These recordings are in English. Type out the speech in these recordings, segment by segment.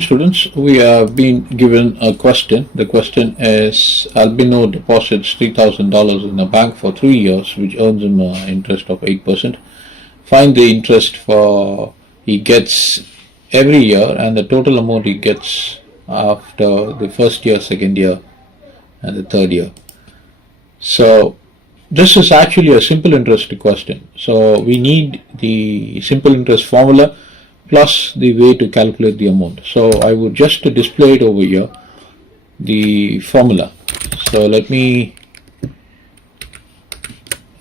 Students, we have been given a question. The question is Albino deposits $3,000 in a bank for 3 years, which earns him an interest of 8%. Find the interest for he gets every year and the total amount he gets after the first year, second year, and the third year. So this is actually a simple interest question. So we need the simple interest formula plus the way to calculate the amount. So I would just display it over here, the formula. So let me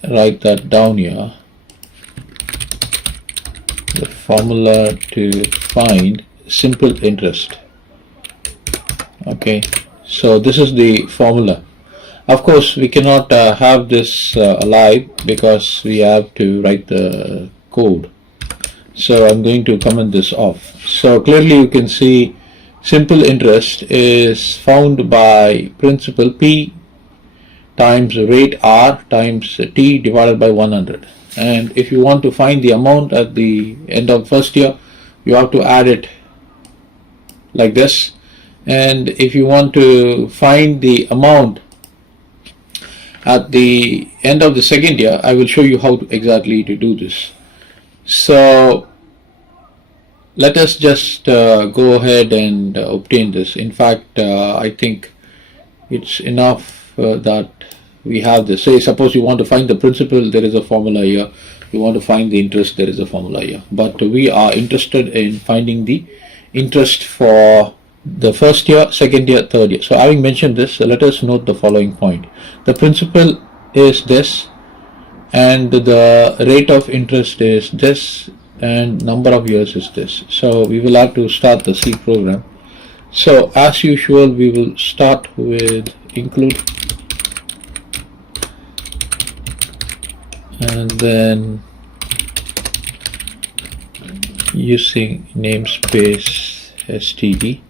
write that down here. The formula to find simple interest. Okay, so this is the formula. Of course, we cannot have this alive because we have to write the code. So I'm going to comment this off. So clearly you can see simple interest is found by principal P times rate R times T divided by 100. And if you want to find the amount at the end of first year, you have to add it like this. And if you want to find the amount at the end of the second year, I will show you how exactly to do this. So let us just go ahead and obtain this. In fact, I think it's enough that we have this. Say suppose you want to find the principal, there is a formula here. You want to find the interest, there is a formula here. But we are interested in finding the interest for the first year, second year, third year. So having mentioned this, let us note the following point. The principal is this and the rate of interest is this and number of years is this. So we will have to start the C program. So as usual, we will start with include and then using namespace std,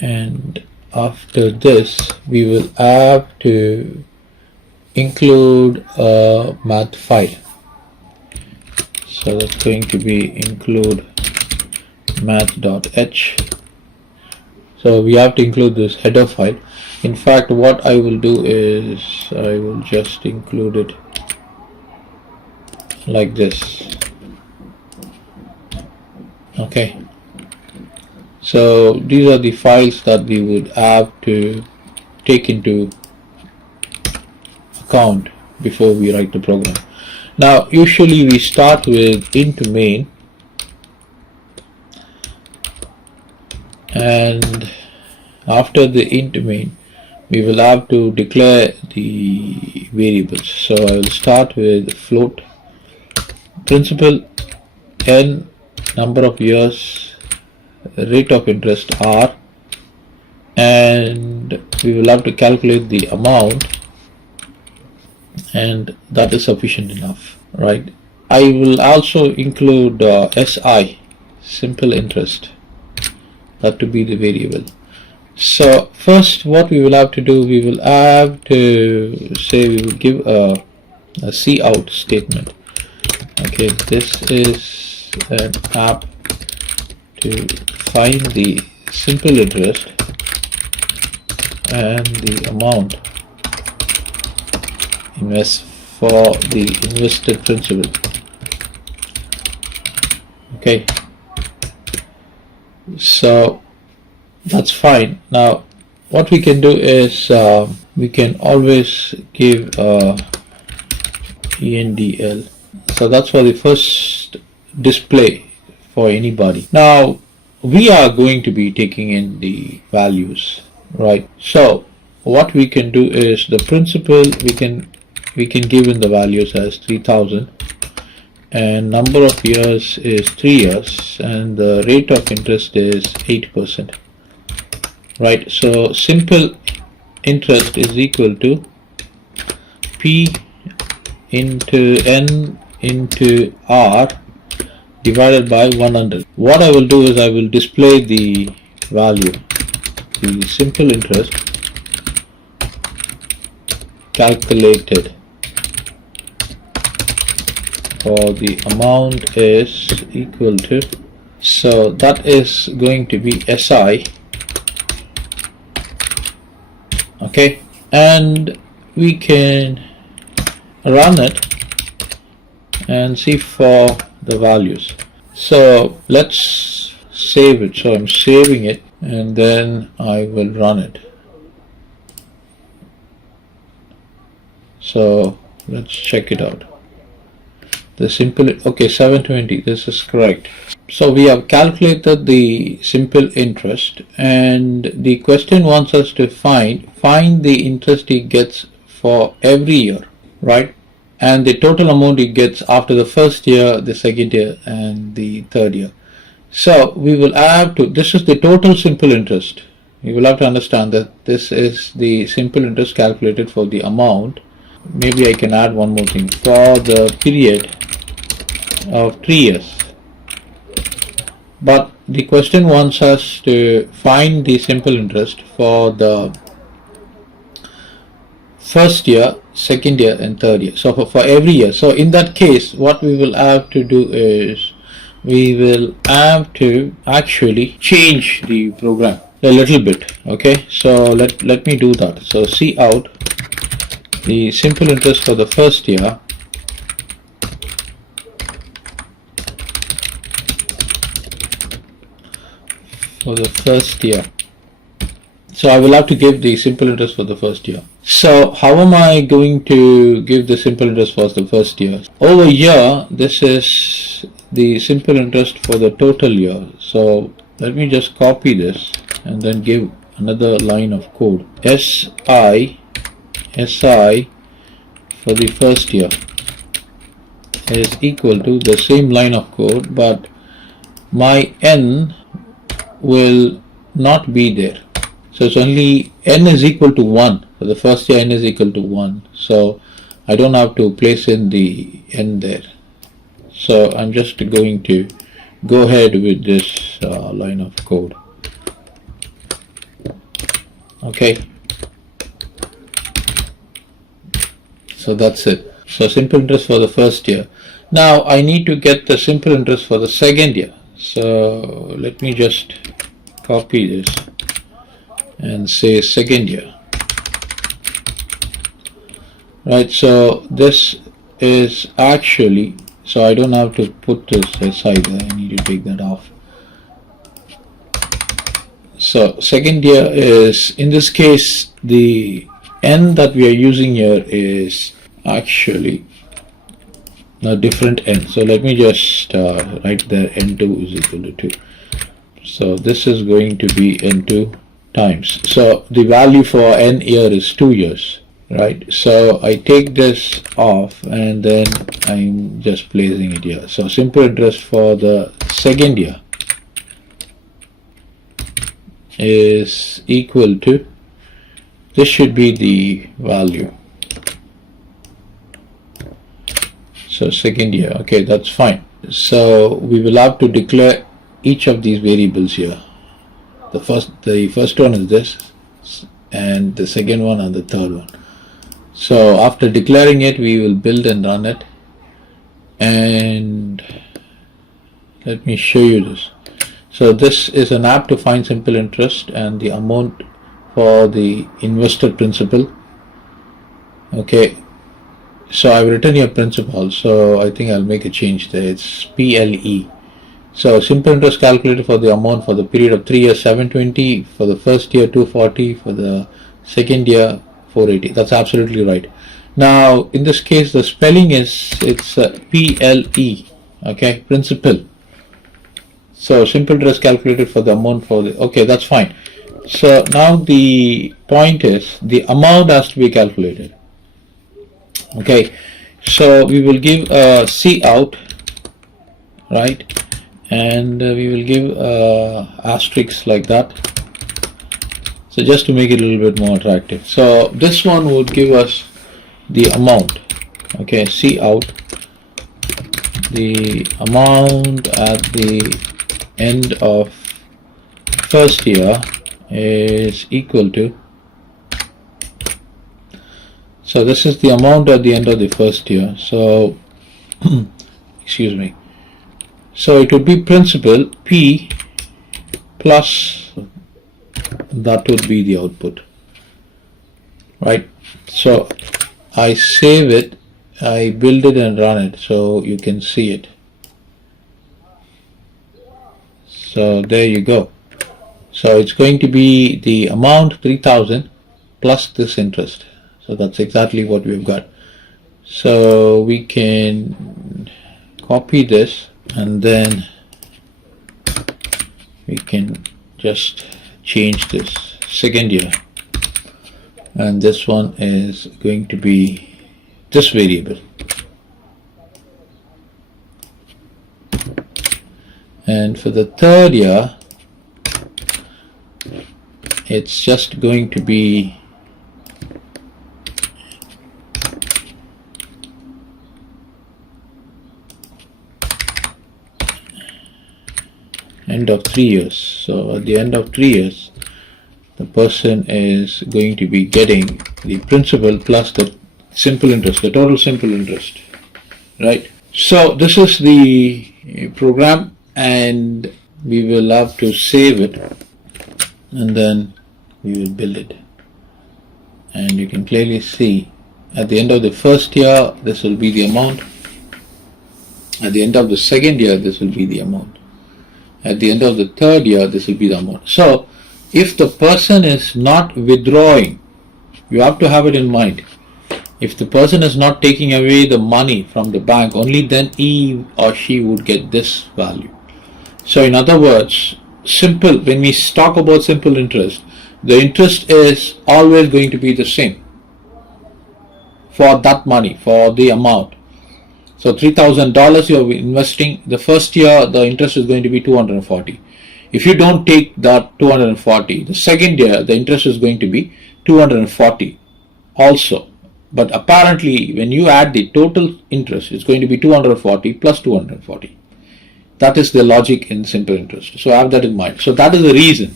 and after this we will have to include a math file. So that's going to be include math.H. So we have to include this header file. In fact, what I will do is I will just include it like this. Okay. So these are the files that we would have to take into account before we write the program. Now usually we start with int main, and after the int main we will have to declare the variables. So I will start with float principal n, number of years, rate of interest R, and we will have to calculate the amount, and that is sufficient enough, right? I will also include SI, simple interest, that to be the variable. So first what we will have to do, we will have to say we will give a cout statement. Okay, this is an app to find the simple interest and the amount invest for the invested principal. Okay, so that's fine. Now what we can do is we can always give ENDL. So that's for the first display for anybody. Now we are going to be taking in the values, right? So what we can do is the principal we can give in the values as 3000, and number of years is 3 years, and the rate of interest is 8%, right? So simple interest is equal to P into N into R divided by 100. What I will do is I will display the value, the simple interest calculated for the amount is equal to So that is going to be SI. Okay, and we can run it and see for the values. So let's save it. So I'm saving it and then I will run it. So let's check it out. The simple, okay, 720, this is correct. So we have calculated the simple interest, and the question wants us to find the interest he gets for every year, right? And the total amount he gets after the first year, the second year, and the third year. So we will have to, this is the total simple interest. You will have to understand that this is the simple interest calculated for the amount. Maybe I can add one more thing, for the period of 3 years. But the question wants us to find the simple interest for the first year, second year, and third year. So for every year. So in that case, what we will have to do is we will have to actually change the program a little bit. Okay, so let me do that. So see out the simple interest for the first year. For the first year. So I will have to give the simple interest for the first year. So how am I going to give the simple interest for the first year? Over here, this is the simple interest for the total year. So let me just copy this and then give another line of code. SI for the first year is equal to the same line of code, but my N will not be there. So it's only N is equal to 1. For the first year, N is equal to 1. So I don't have to place in the N there. So I'm just going to go ahead with this line of code. Okay. So that's it. So simple interest for the first year. Now I need to get the simple interest for the second year. So let me just copy this and say second year. Right, so this is actually, so I don't have to put this aside, I need to take that off. So second year is, in this case, the N that we are using here is actually a different N. So let me just write there N2 is equal to 2. So this is going to be N2 times. So the value for N here is 2 years, right? So I take this off and then I'm just placing it here. So simple interest for the second year is equal to, this should be the value. So second year, okay, that's fine. So we will have to declare each of these variables here. The first one is this, and the second one and the third one. So after declaring it, we will build and run it. And let me show you this. So this is an app to find simple interest and the amount for the invested principal. Okay, so I've written here principal, so I think I'll make a change there. It's PLE. So simple interest calculated for the amount for the period of 3 years, 720, for the first year 240, for the second year 480. That's absolutely right. Now in this case the spelling is, it's PLE, okay, principal. So simple interest calculated for the amount for the, okay, that's fine. So now the point is the amount has to be calculated. Okay, so we will give a C out, right, and we will give asterisks like that, so just to make it a little bit more attractive. So this one would give us the amount. Okay, C out, the amount at the end of first year is equal to, so this is the amount at the end of the first year. So excuse me, So it would be principal P plus, that would be the output, right? So I save it, I build it and run it so you can see it. So there you go. So it's going to be the amount 3000 plus this interest. So that's exactly what we've got. So we can copy this and then we can just change this second year, and this one is going to be this variable, and for the third year it's just going to be end of 3 years. So at the end of 3 years the person is going to be getting the principal plus the simple interest, the total simple interest, right? So this is the program, and we will have to save it and then we will build it, and you can clearly see at the end of the first year this will be the amount, at the end of the second year this will be the amount, at the end of the third year this will be the amount. So if the person is not withdrawing, you have to have it in mind, if the person is not taking away the money from the bank, only then he or she would get this value. So in other words, simple, when we talk about simple interest, the interest is always going to be the same for that money, for the amount. So $3,000 you're investing, the first year the interest is going to be 240. If you don't take that 240, the second year the interest is going to be 240 also. But apparently when you add the total interest, it's going to be 240 plus 240. That is the logic in simple interest. So have that in mind. So that is the reason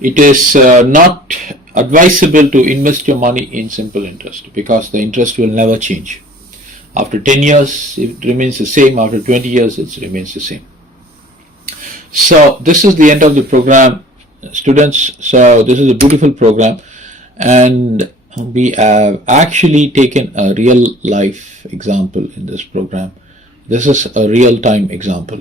it is not advisable to invest your money in simple interest, because the interest will never change. After 10 years it remains the same, after 20 years it remains the same. So this is the end of the program, students. So this is a beautiful program, and we have actually taken a real life example in this program. This is a real time example.